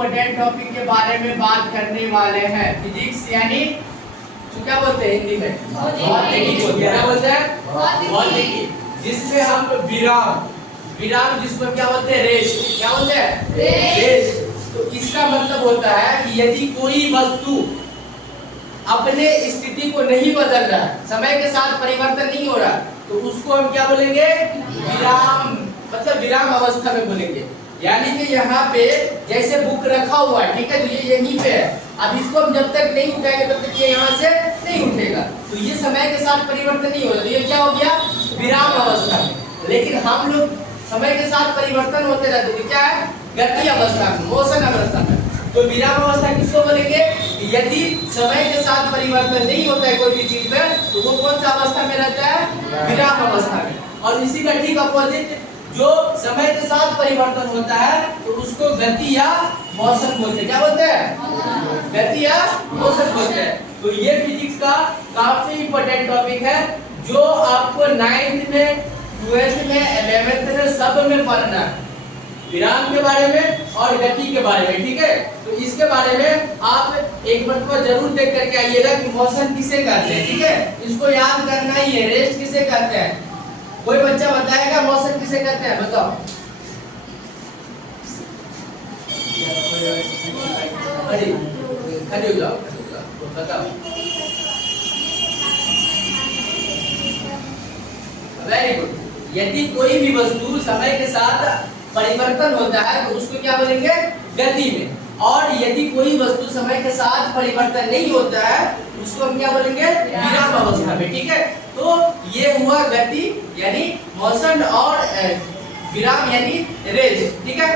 Important topic के बारे में बात करने वाले हैं। फिजिक्स यानी तो क्या बोलते हैं हिंदी में भौतिकी को क्या बोलते हैं भौतिकी, जिसमें हम विराम जिसको क्या बोलते हैं रेस्ट, क्या बोलते हैं रेस्ट। तो इसका मतलब होता है कि यदि कोई वस्तु अपने स्थिति को नहीं बदल रहा है, समय के साथ परिवर्तन नहीं हो रहा, तो उसको हम क्या बोलेंगे विराम, मतलब विराम अवस्था में बोलेंगे। यानी कि यहाँ पे जैसे बुक रखा हुआ है, ठीक है, तो ये यहीं पे है, अब इसको हम जब तक नहीं उठाएंगे तब तक ये यहाँ से नहीं उठेगा, तो ये समय के साथ परिवर्तन नहीं होगा, तो ये क्या हो गया विराम अवस्था में। लेकिन हम लोग समय के साथ परिवर्तन होते रहते, तो क्या है गति अवस्था में, मोशन अवस्था में। तो विराम अवस्था किसको बोलेंगे, यदि समय के साथ परिवर्तन नहीं होता है कोई भी चीज में, तो वो कौन सा अवस्था में रहता है विराम अवस्था में। और इसी का ठीक अपोजिट जो समय के साथ परिवर्तन होता है तो उसको गति या मोशन बोलते हैं, क्या बोलते हैं गति या मोशन बोलते हैं। तो ये फिजिक्स का काफी इंपॉर्टेंट टॉपिक है जो आपको 9th में 12th में 11th में सब में पढ़ना है, विराम के बारे में और गति के बारे में, ठीक है। तो इसके बारे में आप एक मरतबा जरूर देख करके आइएगा कि मोशन किसे कहते हैं, ठीक है, इसको याद करना ही है। रेस्ट किसे कहते हैं, कोई बच्चा बताएगा मोशन किसे कहते हैं, बताओ। खड़े हो जाओ, बताओ। Very good. यदि कोई भी वस्तु समय के साथ परिवर्तन होता है तो उसको क्या बोलेंगे गति में, और यदि कोई वस्तु समय के साथ परिवर्तन नहीं होता है उसको हम क्या बोलेंगे विराम अवस्था में, ठीक है। तो ये हुआ गति यानी मोशन और विराम यानी रेस्ट, ठीक है।